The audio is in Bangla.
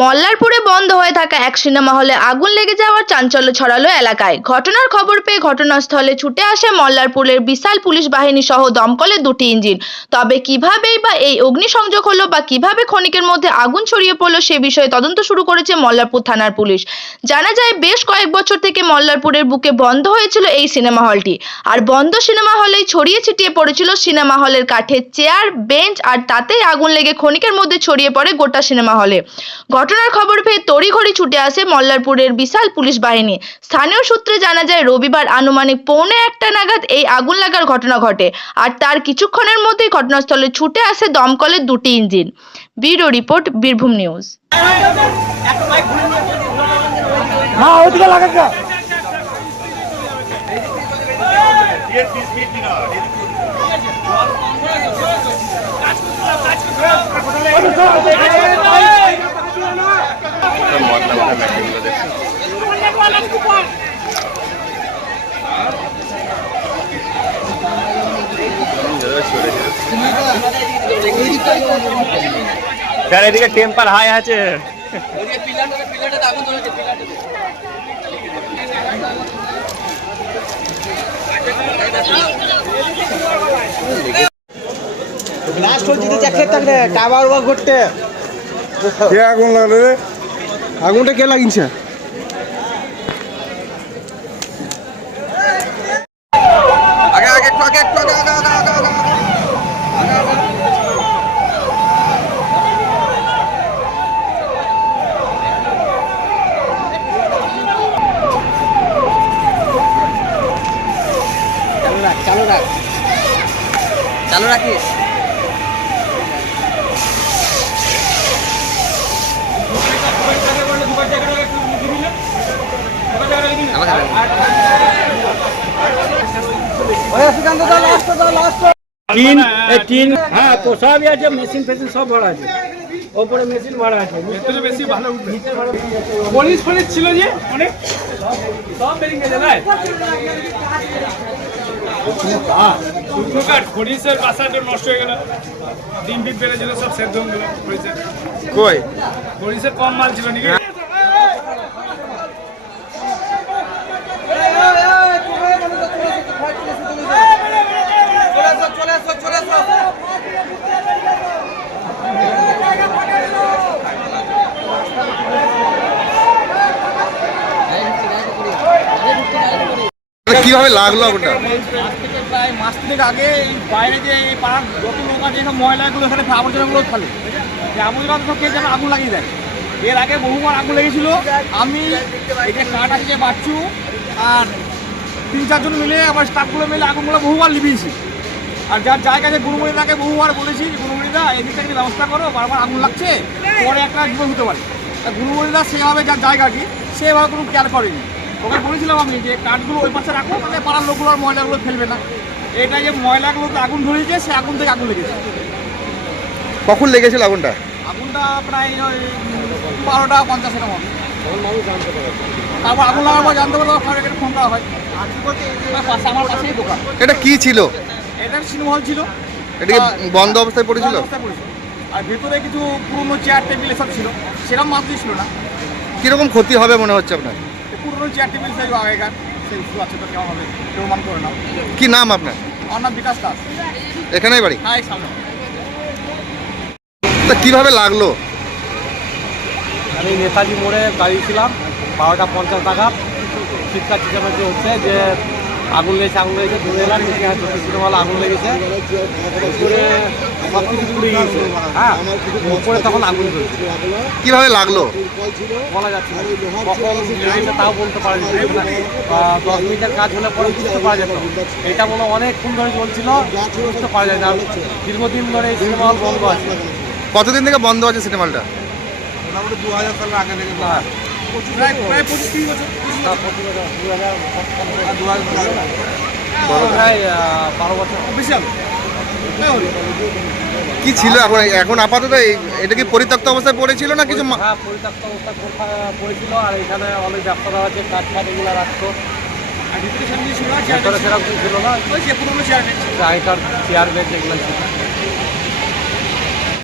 মল্লারপুরে বন্ধ হয়ে থাকা এক সিনেমা হলে আগুন লেগে যাওয়ার চাঞ্চল্য ছড়ালো এলাকায়। ঘটনার খবর পেয়ে ঘটনাস্থলে ছুটে আসে মল্লারপুরের বিশাল পুলিশ বাহিনী সহ দমকলের দুটি ইঞ্জিন। তবে কিভাবেই বা এই অগ্নিসংযোগ হলো বা কীভাবে ক্ষণিকের মধ্যে আগুন ছড়িয়ে পড়ল সে বিষয়ে তদন্ত শুরু করেছে মল্লারপুর থানার পুলিশ। জানা যায়, বেশ কয়েক বছর থেকে মল্লারপুরের বুকে বন্ধ হয়েছিল এই সিনেমা হলটি। আর বন্ধ সিনেমা হলেই ছড়িয়ে ছিটিয়ে পড়েছিল সিনেমা হলের কাঠের চেয়ার, বেঞ্চ, আর তাতেই আগুন লেগে ক্ষণিকের মধ্যে ছড়িয়ে পড়ে গোটা সিনেমা হলে। ঘটনার খবর পেয়ে তড়িঘড়ি ছুটে আসে মল্লারপুরের বিশাল পুলিশ বাহিনী। স্থানীয় সূত্রে জানা যায় রবিবার আনুমানিক পৌনে একটা নাগাদ এই আগুন লাগার ঘটনা ঘটে আর তার কিছুক্ষণের মধ্যেই ঘটনাস্থলে ছুটে আসে দমকলের দুটি engine. Bureau report Birbhum news. Sir এদিকে টেম্পার হাই আছে লাস্ট হচ্ছে যদি জ্যাকেট থাকলে টাবার ওয়ার করতে। কে আগুন লাগল রে? আগুনটা কে লাগিয়েছে? আগে আগে একটু আগে একটু আগে আগে আগে আগে আগে আগে। চালু রাখ চালু রাখ। চালু রাখিস। টিন টিন হ্যাঁ সবই আছে মেশিন ফেশিন সব ভাড়া আছে। ওপরে মেশিন ভাড়া আছে। ভেতরে বেশি ভালো পলিশ ফলিশ ছিল যে? অনেক? সব বেরিয়ে গেছে না শুকনোকাঠ খরিসের বাসাটা নষ্ট হয়ে গেল। ডিম ডিম বেড়েছিল সব সেদ্ধ হয়ে গেল খরিসের কই? খরিসের কম মাল ছিল নাকি? কীভাবে লাগল আগুনটা প্রায় মাস তিনেক আগে এই বাইরে যে পাড়ার যত লোক আছে সব ময়লাগুলো এখানে আবর্জনাগুলো ফেলে। এই আবর্জনা সব কে যেন আগুন লাগিয়ে দেয়। এর আগে বহুবার আগুন লেগেছিল। আমি এই যে কাঠ আছে যে বাচ্চু আর তিন চারজন মিলে আমার স্টাফগুলো মিলে আগুনগুলো বহুবার লিভিয়েছি আর যার জায়গা আছে গুরুমণিদাকে বহুবার বলেছি গুরুমণিদা এদিকটা একটু ব্যবস্থা করো বারবার আগুন লাগছে পরে একটা জীবন হতে পারে। তা গুরুমণিদা সেভাবে যার জায়গাটি সেভাবে কোনো কেয়ার করেনি। ওকে বলেছিলাম আমি যে কাঠগুলো ওই পাশে রাখো মানে পাড়ার লোকগুলো আর ময়লাগুলো ফেলবে না। এটা যে ময়লাগুলোতে আগুন ধরিয়েছে সে আগুন থেকে আগুন লেগেছে। কখন লেগেছিল আগুনটা? আগুনটা প্রায় ওই বারোটা পঞ্চাশের মতো। তারপর আগুন লাগার পর জানতে পারব ফায়ার ব্রিগেডে ফোন করা হয়। আমার পাশে আমার পাশেই দোকান। এটা কি ছিল? এটা সিনেমা হল ছিল। এটা বন্ধ অবস্থায় পড়েছিল। আর ভেতরে কিছু পুরনো চেয়ার টেবিল এসব ছিল। সেরকম ছিল না। কীরকম ক্ষতি হবে মনে হচ্ছে আপনার? এই চেয়ার টেবিল সেই আগেকার সেই কিছু আছে তো কেমন হবে প্রমাণ করে নাও। কি নাম আপনার? আমার নাম বিকাশ দাস। এখানেই বাড়ি? হ্যাঁ সামনে। তা কীভাবে লাগল? আমি নেতাজি মোড়ে দাঁড়িয়েছিলাম বারোটা পঞ্চাশ টাকা চিৎকার চেঁচামেচি হচ্ছে যে আগুন লেগেছে আগুন লেগেছে আগুন লেগেছে। সব কিছু পুড়ে গিয়েছে। হ্যাঁ উপরে তখন আগুন ধরেছে। কীভাবে লাগল? বলা যাচ্ছে না। কখন লেগেছে তাও বলতে পারা যাচ্ছে না। দশ মিনিটের কাজ হলে পরে বুঝতে পারা যেত। এটা মনে হয় অনেকক্ষণ ধরে চলছিল বুঝতে পারা যায় না। দীর্ঘদিন ধরে এই সিনেমা হল বন্ধ আছে। কতদিন থেকে বন্ধ আছে সিনেমা হলটা হ্যাঁ। প্রায় প্রায় পঁচিশ তিরিশ বছর। প্রায় আহ, বারো বছর। বেশি হবে হ্যাঁ, হবে। কি ছিল এখন? এখন আপাতত এটা কি পরিত্যক্ত অবস্থায় পড়েছিল না কিছু হ্যাঁ পরিত্যক্ত অবস্থায় পড়েছিল আর এখানে অনেক ব্যবসাদার আছে কাঠ ফাট এগুলো রাখতো। সেরকম ছিল না। আগেকার চেয়ার বেঞ্চ এগুলো ছিল।